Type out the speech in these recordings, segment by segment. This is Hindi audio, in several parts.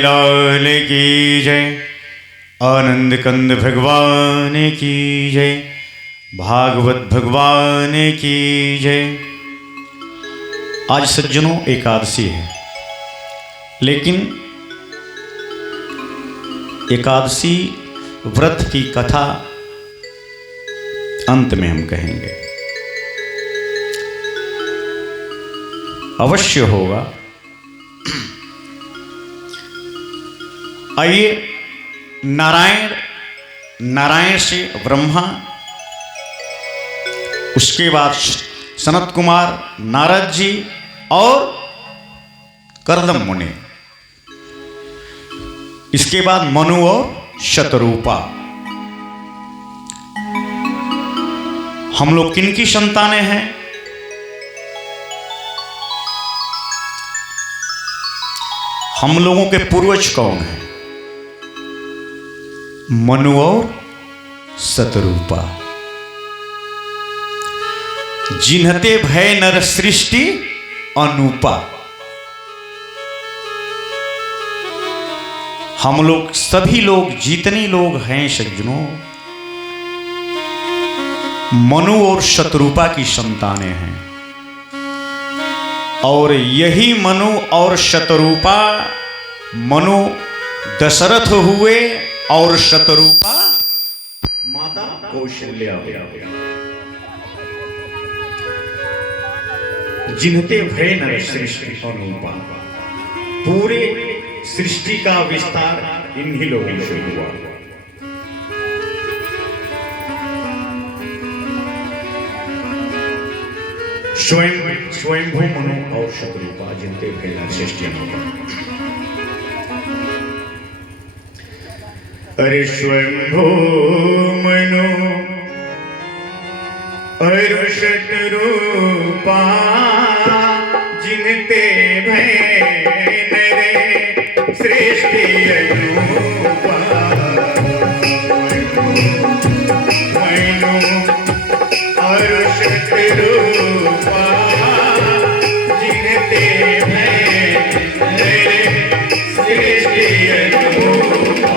लाल की जय, आनंद कंद भगवान की जय, भागवत भगवान की जय। आज सज्जनों एकादशी है, लेकिन एकादशी व्रत की कथा अंत में हम कहेंगे, अवश्य होगा। आइए, नारायण से ब्रह्मा, उसके बाद सनत कुमार, नारद जी और कर्दम मुनि, इसके बाद मनु और शतरूपा। हम लोग किनकी संतानें हैं? हम लोगों के पूर्वज कौन हैं? मनु और शतरूपा। जिन्हते भय नर सृष्टि अनुपा। हम लोग सभी लोग, जितने लोग हैं सज्जनों, मनु और शतरूपा की संतानें हैं। और यही मनु और शतरूपा, मनु दशरथ हुए और शतरूपा माता कौशल्या। जिन्हते भय नर सृष्टि अनुपा। पूरे सृष्टि का विस्तार इन्हीं लोगों से हुआ। स्वयंभू मनु और शतरूपा, जिनते भय नर सृष्टि अनुपा। अरे स्वयंभू मनु और शतरूपा, जिनते भय नर सृष्टि अनुपा। मनु और शतरूपा, जिनते भय नर सृष्टि अनुपा।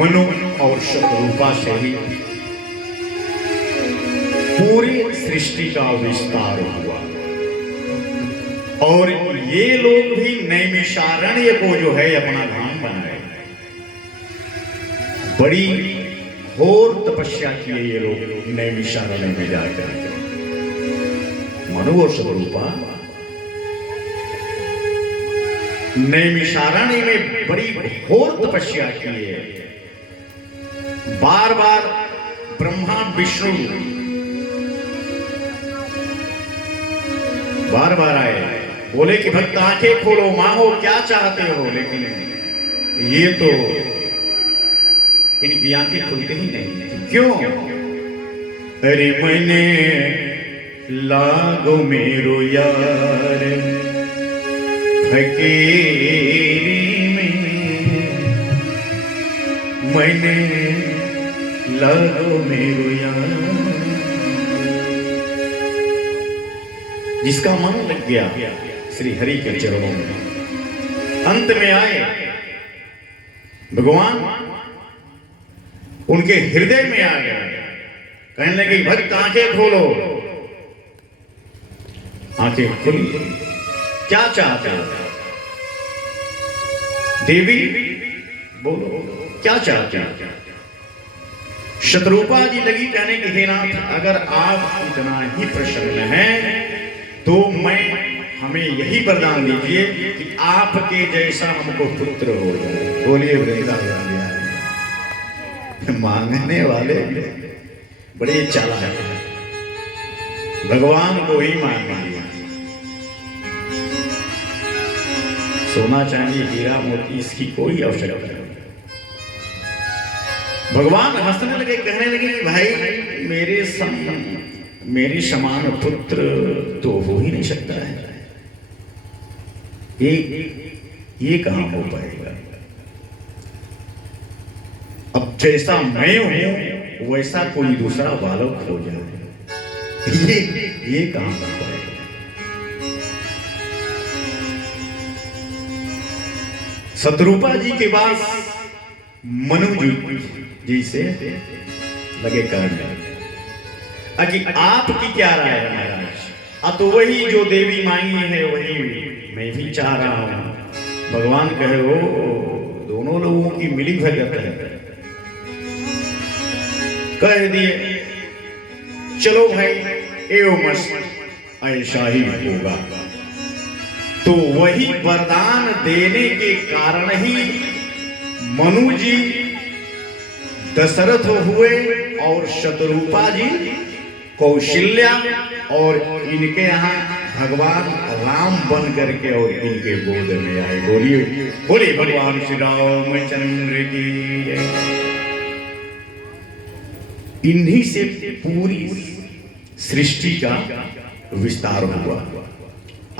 मनु और शतरूपा से ही पूरी सृष्टि का विस्तार हुआ। और ये लोग भी नैमिषारण्य को जो है अपना धाम बनाए। बड़ी घोर तपस्या किए ये लोग नैमिषारण्य में जाकर। मनु और शतरूपा नैमिषारण्य में बड़ी घोर तपस्या किए। बार बार ब्रह्मा विष्णु बार बार आए, बोले कि भक्त आंखें खोलो, मांगो क्या चाहते हो। लेकिन ये तो इनकी आंखें खुलती ही नहीं। क्यों? अरे मैंने लागो मेरो यार फकीरी में, मैंने लागो मेरो यार। जिसका मन लग गया श्री हरि के चरणों में, अंत में आए भगवान, उनके हृदय में आ गया। कहने लगी भक्त आंखें खोलो। आंखें खुली। क्या चाहते हो देवी, बोलो क्या चाहते हो? शत्रुपा जी लगी कहने की हे नाथ, अगर आप इतना ही प्रसन्न हैं तो हमें यही वरदान दीजिए कि आपके जैसा हमको पुत्र हो जाए। बोलिए वृंदावन बिहारी। मांगने वाले बड़े चालाक हैं, भगवान को ही मांग लिया। सोना चांदी हीरा मोती इसकी कोई आवश्यकता नहीं। भगवान हंसने लगे, कहने लगे कि भाई मेरे समान पुत्र तो हो ही नहीं सकता है। ये कहां हो पाएगा? अब जैसा मैं हूं वैसा कोई दूसरा बालक हो जाए, ये कहां हो पाएगा? शत्रुपा जी के पास मनु जी से लगे करने कि आपकी क्या राय है महाराज? अब तो वही जो देवी मांगी है वही मैं भी चाह रहा हूं। भगवान कहे हो दोनों लोगों की मिली भगत है। कह दिए चलो भाई एवं ऐसा ही होगा। तो वही वरदान देने के कारण ही मनु जी दशरथ हुए और शत्रुपा जी कौशल्या और इनके यहाँ भगवान राम बन करके और इनके गोद में आए। बोलिए बोलिए भगवान श्री रामचंद्र की जय। इन्हीं से पूरी सृष्टि का विस्तार हुआ।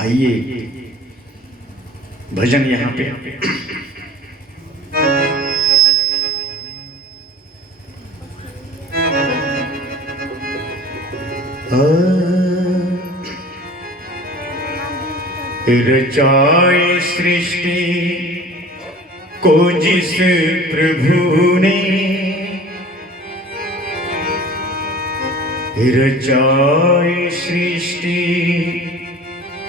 आइए भजन यहाँ पे रचाई सृष्टि को जिस प्रभु ने, रचाई सृष्टि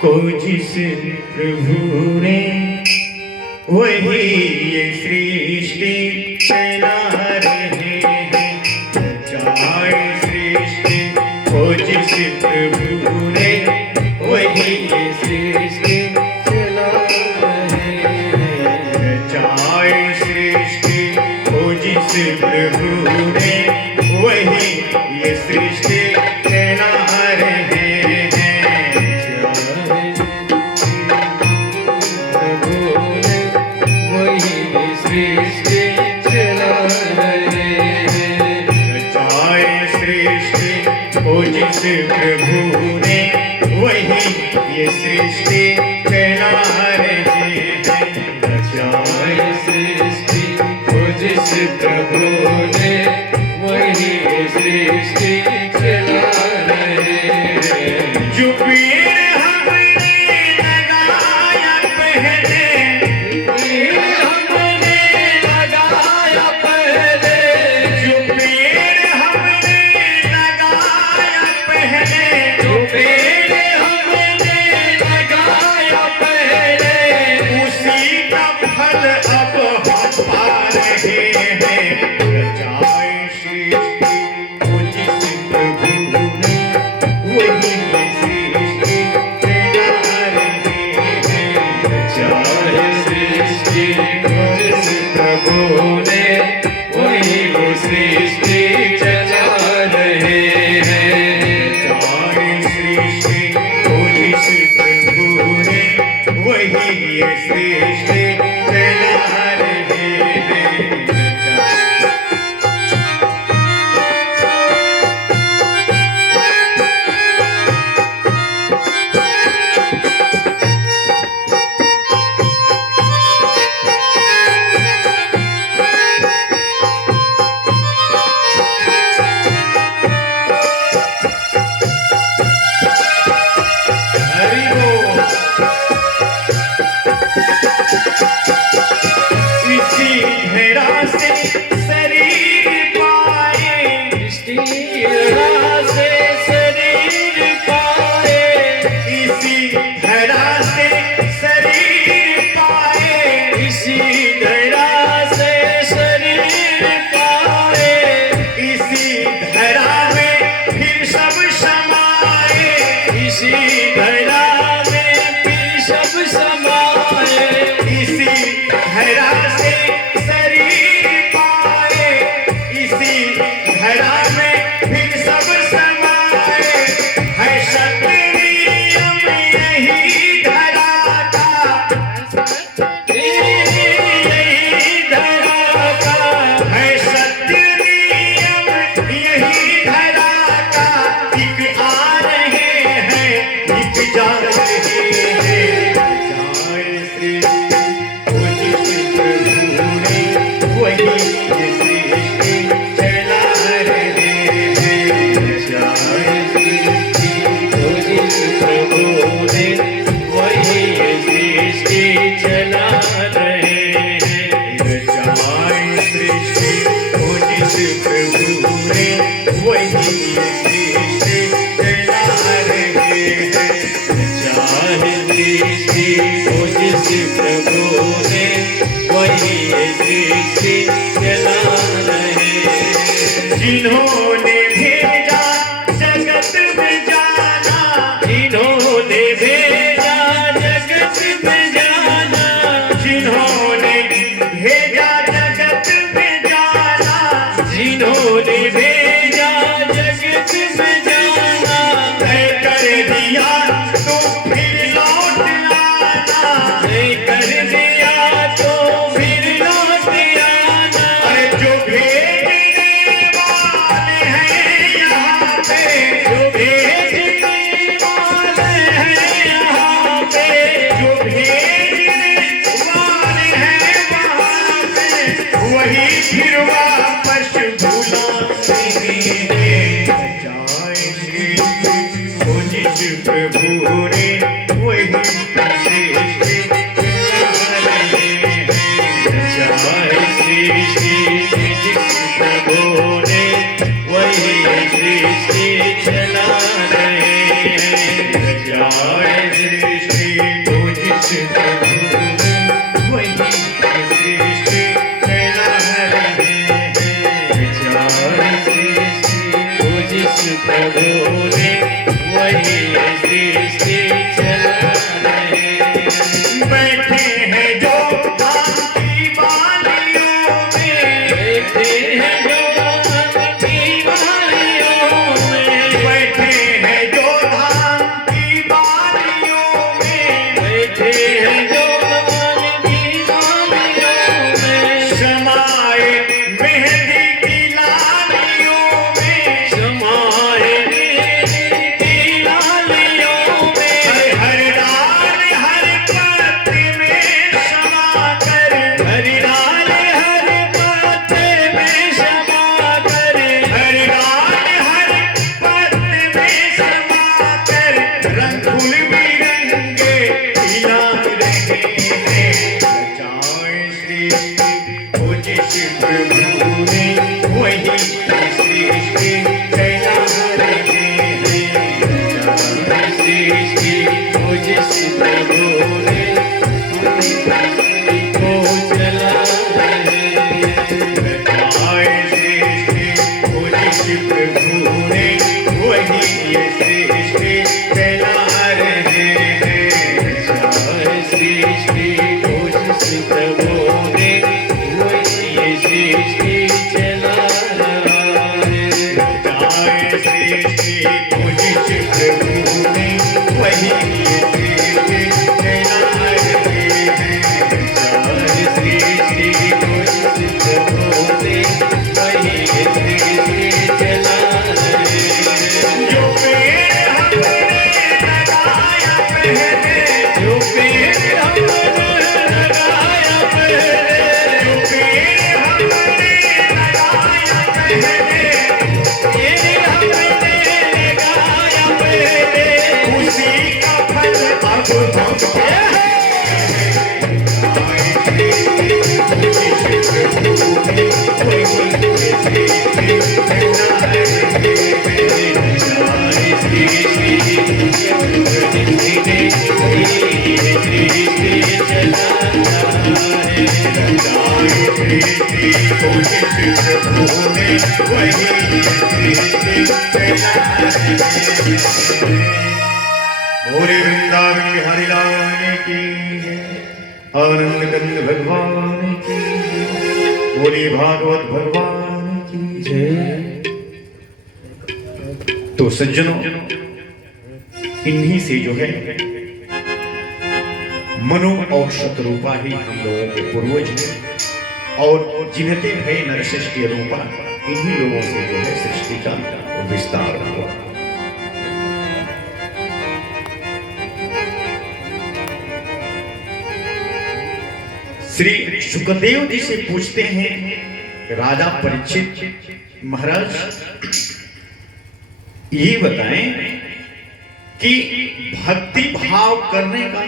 को जिस प्रभु ने, वही ये सृष्टि चला रहे हैं। रचाई सृष्टि को जिस प्रभु ने, वही ये सृष्टि चला रहे हैं। रचाई सृष्टि को जिस प्रभु ने, वही ये सृष्टि चला रहे हैं। सृष्टि चला रहे हैं। रचाई सृष्टि को जिस प्रभु ने, वही ये सृष्टि चला रहे हैं। रचाई सृष्टि को जिस प्रभु ने, वही ये सृष्टि चला रहे हैं। जो पेड़ हमने लगाया पहले, पेड़ हमने लगाया पहले, जिन्होंने भेजा जगत में जाना, जिन्होंने भेजा जगत में जाना, जिन्होंने भेजा जगत में जाना, जिन्होंने भेजा जगत में जाना, तय कर दिया तो फिर लौट आना, तय कर दिया तो फिर लौट आना। अरे जो भेजने वाले हैं यहाँ पे, जो भेजने वाले हैं यहाँ पे, जो भेजने वाले हैं वहाँ पे, वही फिर वापस बुलाते हैं। जाए श्री वो जिस प्रभु ने वही श्रेष्ठ चला रहे हैं। जाए श्री जिस प्रभु ने वही श्रेष्ठ चला रहे हैं। जाए श्री वो जिस प्रभु ने वही श्रेष्ठ चला रहे हैं। जाए श्री वो जिस प्रभु ने वही श्रेष्ठ चला रहे हैं। बैठे हैं जो धाम की बालियों में, बैठे हैं जो धाम की बालियों में, बैठे हैं जो धाम की बालियों में, बैठे हैं जो धाम की बालियों में, समाए मेहंदी की लालियों में, समाए मेहंदी की लालियों में। हर डाल हर पत्ते में समा कर, हर डाल हर पत्ते में समा कर, हर डाल हर पत्ते में समा कर, रंग फूल बिरंगे खिला रहे हैं। जाए श्री वो जिस प्रभु ने वही श्रेष्ठ चला रहे हैं। जाए श्री वो जिस प्रभु ने वही श्रेष्ठ को चला रहे हैं। जाए श्री वो जिस प्रभु ने वही श्रेष्ठ चला रहे हैं। जाए श्री वो जिस प्रभु ने वही श्रेष्ठ चला रहा है। जाए श्री वो जिस प्रभु ने वही श्रेष्ठ चला रहे हैं। जाए श्री वो जिस प्रभु ने वही श्रेष्ठ चला रहे हैं। जो पेड़ हमने लगाया पहले, जो पेड़ हमने लगाया पहले, जो पेड़ हमने लगाया पहले, ये हमने लगाया पहले, उसी का फल अब भोगते हैं। भोले वृंदावन बिहारी लाल की जय, आनंद कंद भगवान की जय, भोले भागवत भगवान की जय। तो सज्जनों, इन्हीं से जो है मनु और शतरूपा ही हम लोगों के पूर्वज हैं, और जिनते भय नरसृष्टि रूपा, इन्हीं लोगों से जो है सृष्टि का विस्तार हुआ। श्री सुखदेव जी से पूछते हैं राजा परीक्षित, महाराज ये बताएं कि भक्ति भाव करने का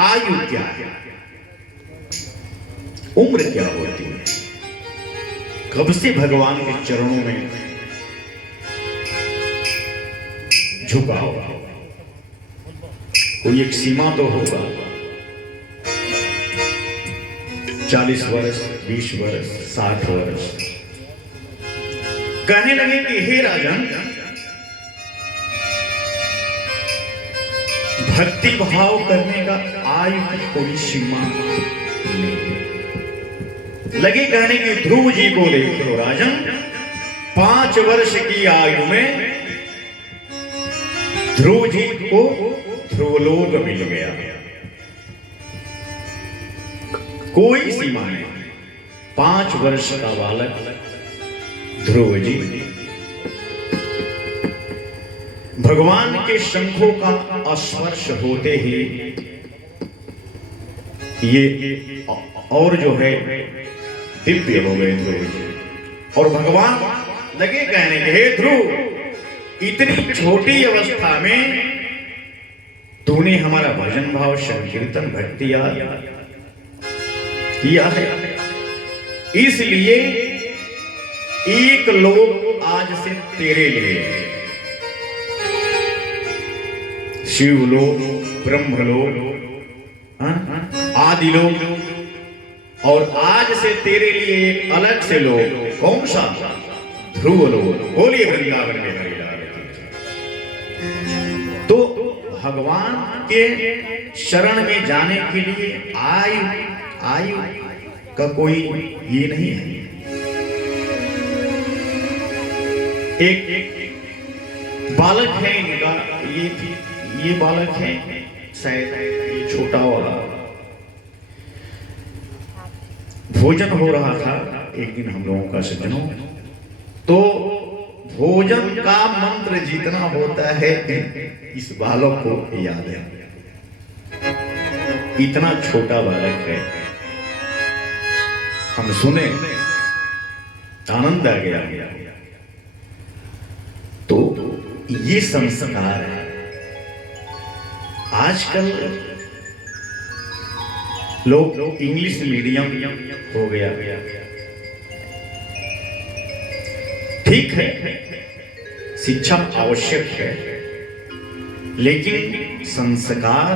आयु क्या है, उम्र क्या होती है, कब से भगवान के चरणों में झुका होगा? कोई एक सीमा तो होगा, 40 वर्ष, 20 वर्ष, 60 वर्ष। कहने लगे कि हे राजन, भक्ति भाव करने का आयु की कोई सीमा नहीं है। लगे कहने की ध्रुव जी को देखो राजन, 5 वर्ष की आयु में ध्रुव जी को ध्रुवलोक मिल गया। कोई सीमा नहीं, 5 वर्ष का बालक ध्रुव जी भगवान के शंखों का स्पर्श होते ही ये और जो है दिव्य हो गए ध्रुव जी। और भगवान लगे कहने के हे ध्रुव, इतनी छोटी अवस्था में तूने हमारा भजन भाव संकीर्तन भक्ति याद किया है, इसलिए एक लोक आज से तेरे लिए, शिवलोक, ब्रह्मलोक, आदि लोक, और आज से तेरे लिए एक अलग से लोक। कौन सा? ध्रुवलोक। बोलिए वृंदावन में हरिलाल की। तो भगवान के शरण में जाने के लिए आयु का कोई ये नहीं है। एक बालक है इनका, ये बालक है शायद, ये छोटा वाला। भोजन हो रहा था एक दिन हम लोगों का सज्जनों, तो भोजन का मंत्र जितना होता है इस बालक को याद है। इतना छोटा बालक है, हम सुने आनंद आ गया। तो ये संस्कार है। आजकल लोग इंग्लिश मीडियम हो गया, ठीक है, शिक्षा आवश्यक है, लेकिन संस्कार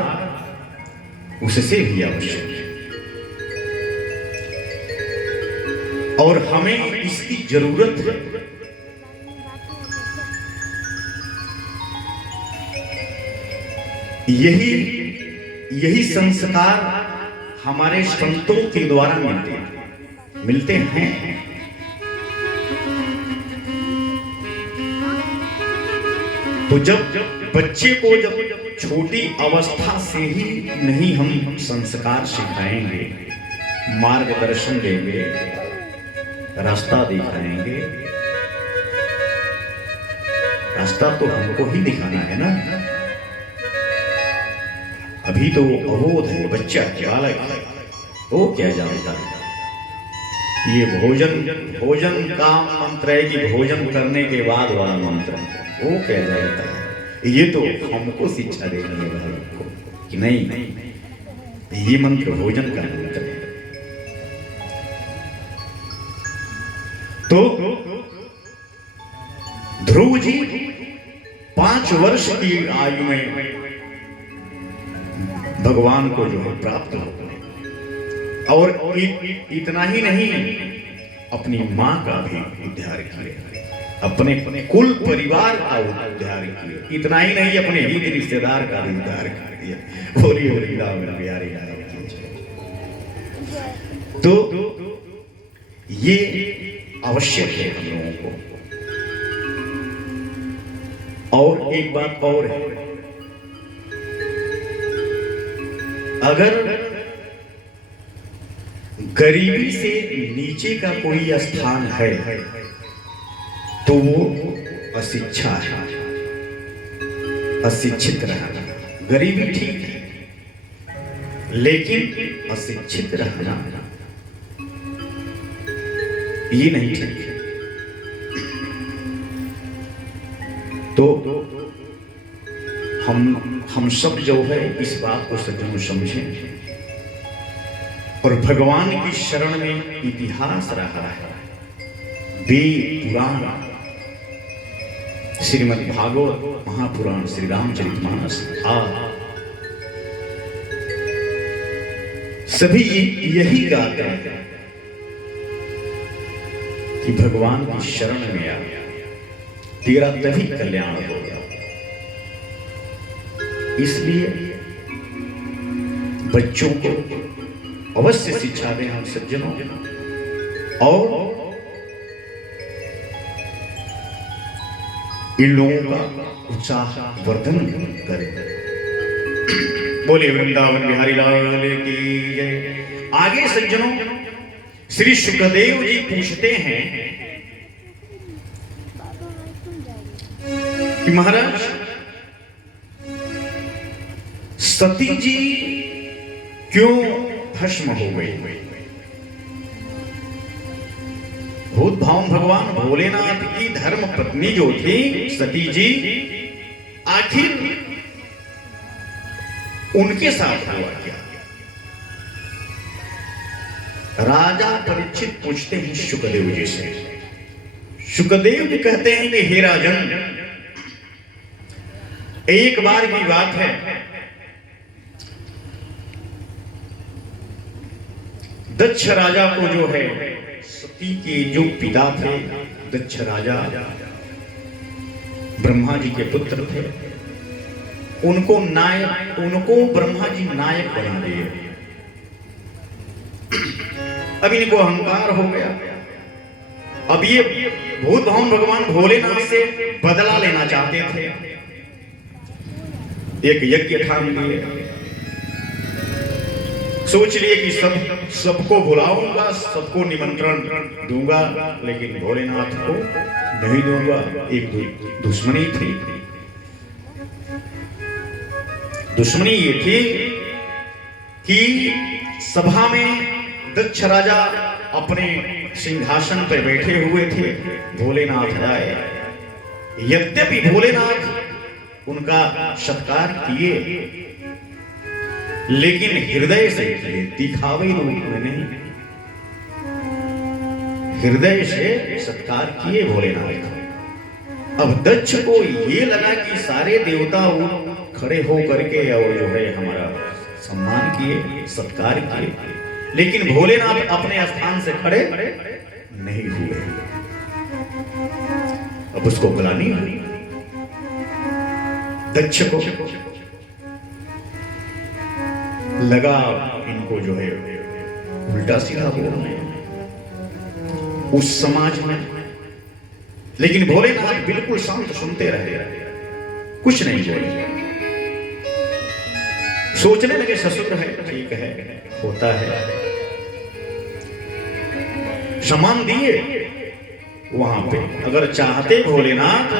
उससे भी आवश्यक है। और हमें इसकी जरूरत है। यही संस्कार हमारे संतों के द्वारा मिलते हैं। तो जब बच्चे को जब छोटी अवस्था से ही नहीं हम संस्कार सिखाएंगे, मार्गदर्शन देंगे, रास्ता दिखाएंगे, रास्ता तो हमको ही दिखाना है ना। अभी तो अबोध है बच्चा, बालक, वो क्या जानता है? ये भोजन का मंत्र है कि भोजन करने के बाद वाला मंत्र, वो क्या जानता है? ये तो हमको शिक्षा देने है बालक को कि नहीं, ये मंत्र भोजन का मंत्र है। तो ध्रुव जी 5 वर्ष की आयु में भगवान को जो है प्राप्त हो गए। और इतना ही नहीं, अपनी मां का भी उद्धार किया, अपने कुल परिवार का उद्धार किया। इतना ही नहीं, अपने हित रिश्तेदार का भी उद्धार कर दिया। बोलिए वृंदावन बिहारी लाल की जय। तो ये आवश्यक है हम लोगों को। और एक बात और है, अगर गरीबी से नीचे का कोई स्थान है तो वो अशिक्षा है, अशिक्षित रहना। गरीबी ठीक है, लेकिन अशिक्षित रहना ये नहीं ठीक है। तो हम सब जो है इस बात को सज्जनों समझें और भगवान की शरण में इतिहास रहा है, वेद पुराण, श्रीमद् भागवत महापुराण, श्री रामचरितमानस, सभी यही गाते हैं कि भगवान की शरण में आ, तेरा तभी कल्याण होगा। इसलिए बच्चों को अवश्य शिक्षा दें हम सज्जनों, और इन लोगों का उत्साह वर्धन करें। बोले वृंदावन बिहारी लाल की जय। आगे सज्जनों श्री सुखदेव जी पूछते हैं कि महाराज सती जी क्यों भस्म हो गई? भूत भाव भगवान भोलेनाथ की धर्म पत्नी जो थी सती जी, आखिर उनके साथ हुआ क्या? राजा परीक्षित पूछते हैं शुकदेव जी से। शुकदेव जी कहते हैं कि हे राजन, एक बार की बात है, दक्ष राजा को जो है, सती के जो पिता थे दक्ष राजा, ब्रह्मा जी के पुत्र थे, उनको ब्रह्मा जी नायक बना दिए। अब इनको अहंकार हो गया। अब ये भूत भावन भगवान भोलेनाथ से बदला लेना चाहते थे। एक यज्ञ ठान लिए, सोच लिए कि सबको बुलाऊंगा, सबको निमंत्रण दूंगा, लेकिन भोलेनाथ को नहीं दूंगा। एक दुश्मनी थी। दुश्मनी ये थी कि सभा में दक्ष राजा अपने सिंहासन पर बैठे हुए थे, भोलेनाथ आए। यद्यपि भोलेनाथ उनका सत्कार किए, लेकिन हृदय से किए, दिखावे रूप में नहीं। हृदय से सत्कार किए भोलेनाथ। अब दक्ष को ये लगा कि सारे देवता खड़े हो करके और जो है हमारा सम्मान किए, सत्कार किए, लेकिन भोलेनाथ अपने स्थान से खड़े नहीं हुए। अब उसको ग्लानि हुई दक्ष को, लगा इनको जो है उल्टा सीधा बोल रहे हैं उस समाज में। लेकिन भोलेनाथ बिल्कुल शांत सुनते रहे, कुछ नहीं बोले। सोचने लगे ससुर है, ठीक है, होता है। सम्मान दिए वहां पे। अगर चाहते भोलेनाथ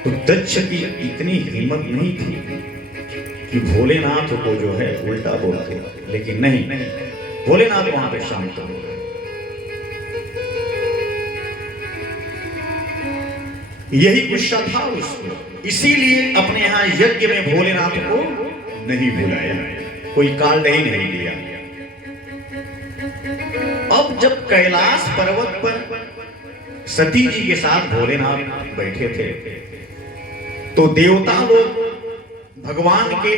तो दक्ष की इतनी हिम्मत नहीं थी कि भोलेनाथ को जो है उल्टा बोलते, लेकिन नहीं, भोलेनाथ वहां पे शांत हो गए। यही गुस्सा था उसको, इसीलिए अपने यहां यज्ञ में भोलेनाथ को नहीं बुलाया, कोई काल नहीं दिया। अब जब कैलाश पर्वत पर सती जी के साथ भोलेनाथ बैठे थे, तो देवता लोग भगवान के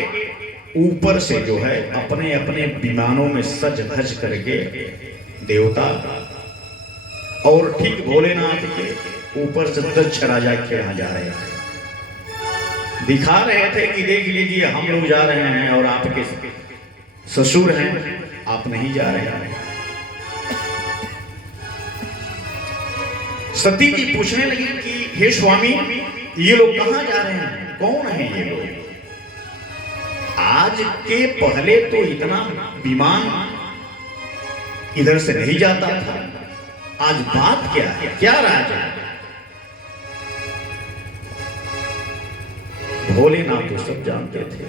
ऊपर से जो है अपने अपने विमानों में सज धज करके देवता, और ठीक भोलेनाथ के ऊपर से दक्ष राजा के यहाँ जा रहे थे। दिखा रहे थे कि देख लीजिए हम लोग जा रहे हैं और आपके ससुर हैं, आप नहीं जा रहे हैं। सती जी पूछने लगी कि हे स्वामी, ये लोग कहां जा रहे हैं, कौन है ये लोग? आज के पहले तो इतना विमान इधर से नहीं जाता था, आज बात क्या है, क्या राज है? भोलेनाथ तो सब जानते थे।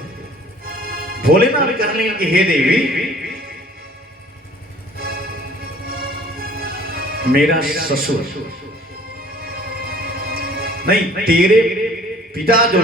भोलेनाथ कहने लगे, हे देवी, मेरा ससुर नहीं, तेरे पिता जो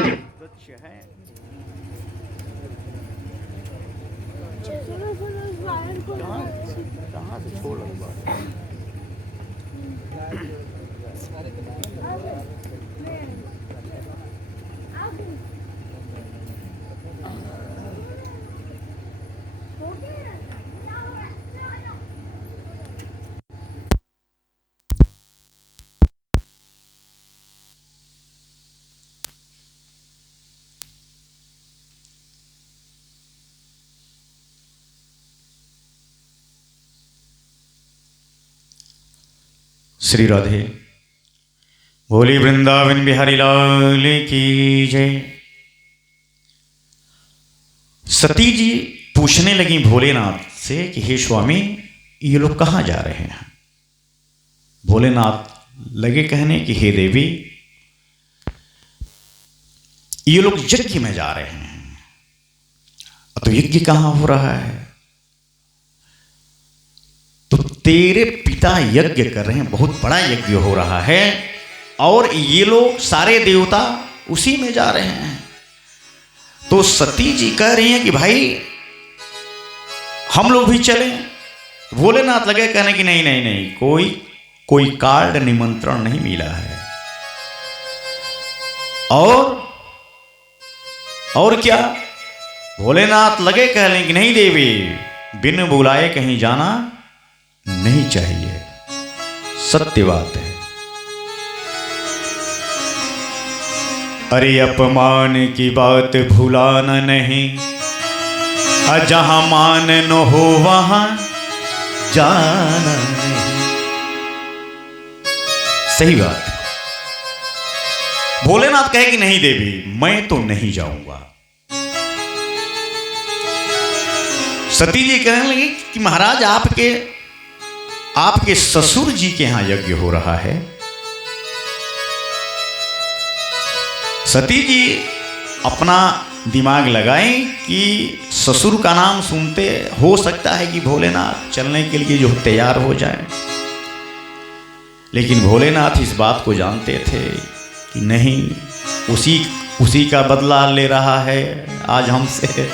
श्री राधे भोली वृंदावन बिहारी लाल की जय। सती जी पूछने लगी भोलेनाथ से कि हे स्वामी, ये लोग कहाँ जा रहे हैं? भोलेनाथ लगे कहने कि हे देवी, ये लोग यज्ञ में जा रहे हैं। तो यज्ञ कहाँ हो रहा है? तो तेरे पिता यज्ञ कर रहे हैं, बहुत बड़ा यज्ञ हो रहा है, और ये लोग सारे देवता उसी में जा रहे हैं। तो सती जी कह रही हैं कि भाई हम लोग भी चलें। भोलेनाथ लगे कहने कि नहीं नहीं नहीं, कोई कार्ड निमंत्रण नहीं मिला है। और क्या? भोलेनाथ लगे कहने कि नहीं देवी, बिन बुलाए कहीं जाना नहीं चाहिए, सत्य बात है। अरे अपमान की बात भुलाना नहीं, जहां मान न हो वहां जाना नहीं। सही बात। भोलेनाथ कहे कि नहीं देवी, मैं तो नहीं जाऊंगा। सती जी कहने लगी कि महाराज आपके ससुर जी के यहां यज्ञ हो रहा है। सती जी अपना दिमाग लगाएं कि ससुर का नाम सुनते हो सकता है कि भोलेनाथ चलने के लिए जो तैयार हो जाएं। लेकिन भोलेनाथ इस बात को जानते थे कि नहीं, उसी का बदला ले रहा है आज हमसे,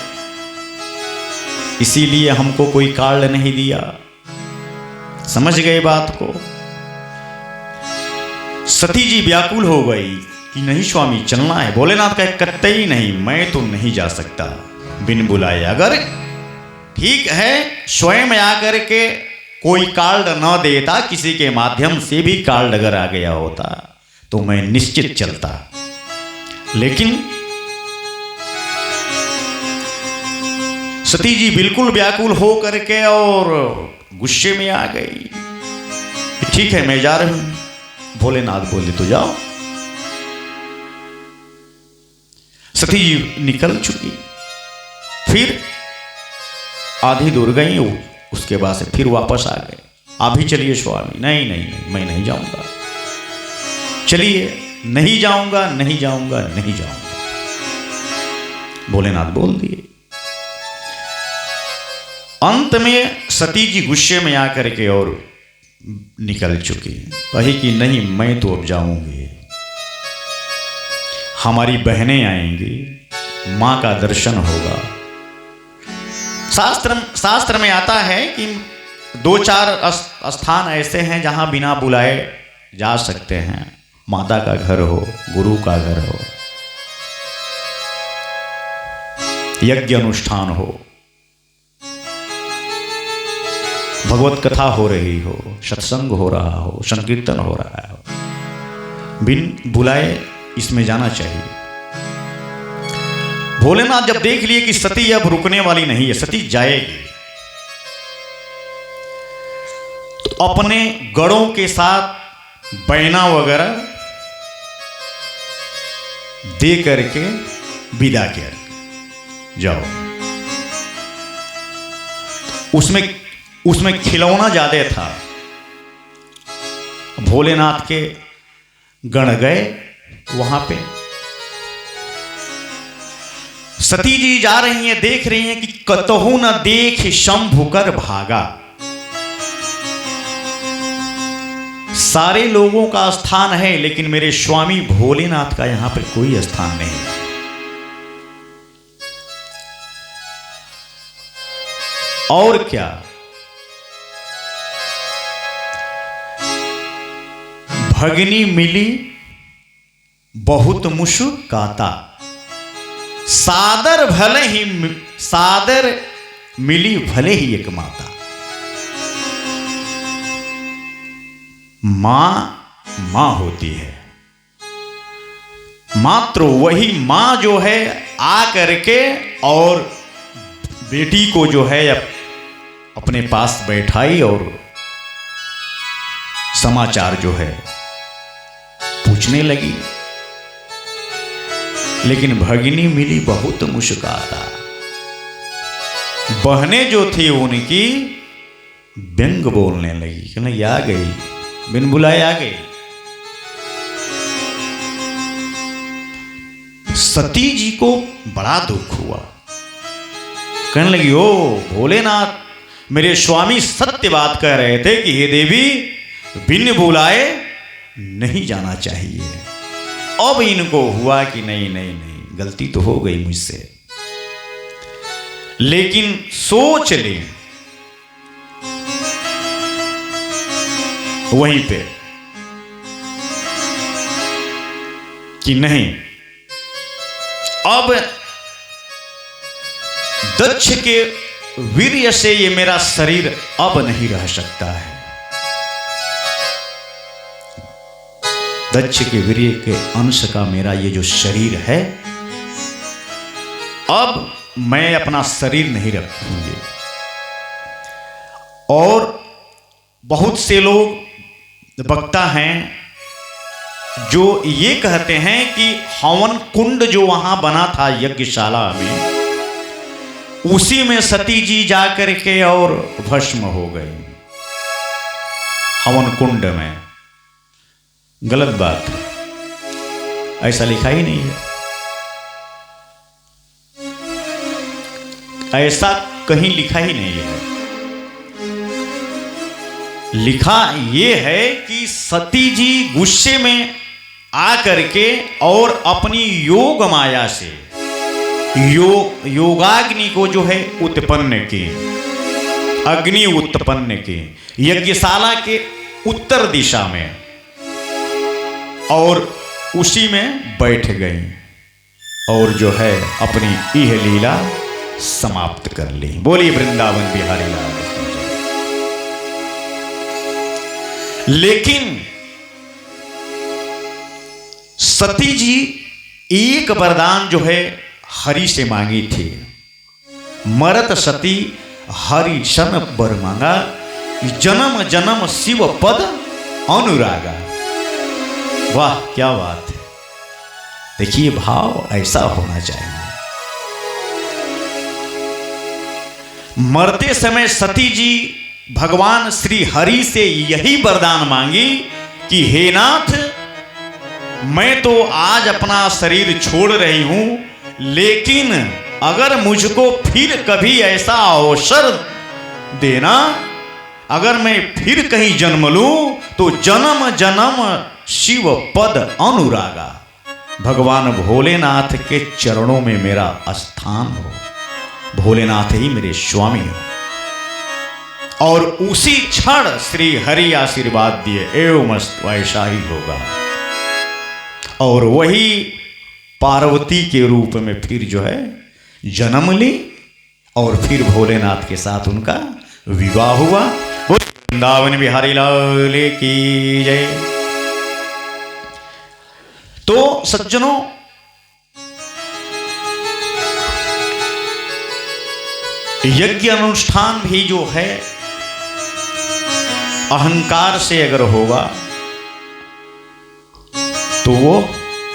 इसीलिए हमको कोई कार्ड नहीं दिया। समझ गए बात को? सती जी व्याकुल हो गई कि नहीं स्वामी, चलना है। भोलेनाथ कहे कतई नहीं, मैं तो नहीं जा सकता बिन बुलाए। अगर ठीक है स्वयं आकर के कोई कार्ड न देता, किसी के माध्यम से भी कार्ड अगर आ गया होता तो मैं निश्चित चलता। लेकिन सती जी बिल्कुल व्याकुल हो करके और गुस्से में आ गई। ठीक है मैं जा रही हूं। भोलेनाथ बोले तो जाओ। सती जी निकल चुकी। फिर आधी दूर गई, उसके बाद से फिर वापस आ गए। आप भी चलिए स्वामी। नहीं नहीं नहीं, मैं नहीं जाऊंगा। चलिए, नहीं जाऊंगा नहीं जाऊंगा नहीं जाऊंगा। भोलेनाथ बोल दिए। अंत में सती जी गुस्से में आकर के और निकल चुकी। कही कि नहीं, मैं तो अब जाऊंगी। हमारी बहनें आएंगी, मां का दर्शन होगा। शास्त्र में आता है कि 2-4 स्थान ऐसे हैं जहां बिना बुलाए जा सकते हैं। माता का घर हो, गुरु का घर हो, यज्ञ अनुष्ठान हो, भगवत कथा हो रही हो, सत्संग हो रहा हो, संकीर्तन हो रहा हो, बिन बुलाए इसमें जाना चाहिए। भोलेनाथ जब देख लिए कि सती अब रुकने वाली नहीं है, सती जाएगी, तो अपने गढ़ों के साथ बैना वगैरह दे करके विदा किया, जाओ। उसमें खिलौना ज्यादा था। भोलेनाथ के गण गए वहां पे। सती जी जा रही हैं, देख रही हैं कि कतहु न देख शंभु कर भागा। सारे लोगों का स्थान है, लेकिन मेरे स्वामी भोलेनाथ का यहां पर कोई स्थान नहीं। और क्या, भगनी मिली बहुत मुस्कुराता, सादर मिली भले ही एक माता। मां होती है, मात्र वही मां जो है आ करके और बेटी को जो है अपने पास बैठाई और समाचार जो है पूछने लगी। लेकिन भगिनी मिली बहुत मुस्कुराता, बहनें जो थी उनकी व्यंग बोलने लगी कि नहीं, आ गई, बिन बुलाए आ गई। सती जी को बड़ा दुख हुआ, कहने लगी, ओ भोलेनाथ, मेरे स्वामी सत्य बात कह रहे थे कि हे देवी, बिन बुलाए नहीं जाना चाहिए। अब इनको हुआ कि नहीं नहीं नहीं, गलती तो हो गई मुझसे, लेकिन सोच ले वहीं पे कि नहीं, अब दक्ष के वीर्य से ये मेरा शरीर अब नहीं रह सकता है। दक्ष के वीर्य के अंश का मेरा ये जो शरीर है, अब मैं अपना शरीर नहीं रखूंगी। और बहुत से लोग वक्ता हैं जो ये कहते हैं कि हवन कुंड जो वहां बना था यज्ञशाला में, उसी में सती जी जाकर के और भस्म हो गई, हवन कुंड में। गलत बात है, ऐसा लिखा ही नहीं है, ऐसा कहीं लिखा ही नहीं है। लिखा यह है कि सती जी गुस्से में आकर के और अपनी योग माया से योगाग्नि को जो है उत्पन्न की, अग्नि उत्पन्न की यज्ञशाला के उत्तर दिशा में, और उसी में बैठ गई और जो है अपनी यह लीला समाप्त कर ली। बोली वृंदावन बिहारी लाल की जय। लेकिन सती जी एक वरदान जो है हरि से मांगी थी। मरत सती हरि सन बर मांगा, जन्म जन्म शिव पद अनुरागा। वाह क्या बात है, देखिए भाव ऐसा होना चाहिए। मरते समय सती जी भगवान श्री हरि से यही वरदान मांगी कि हे नाथ, मैं तो आज अपना शरीर छोड़ रही हूं, लेकिन अगर मुझको फिर कभी ऐसा अवसर देना, अगर मैं फिर कहीं जन्म लूं तो जन्म जन्म शिव पद अनुरागा, भगवान भोलेनाथ के चरणों में मेरा स्थान हो, भोलेनाथ ही मेरे स्वामी हो। और उसी क्षण श्री हरि आशीर्वाद दिए, एवं वैसा ही होगा। और वही पार्वती के रूप में फिर जो है जन्म ली और फिर भोलेनाथ के साथ उनका विवाह हुआ। वृंदावन बिहारी लाल की जय। तो सज्जनों, यज्ञ अनुष्ठान भी जो है अहंकार से अगर होगा तो वो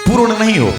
पूर्ण नहीं हो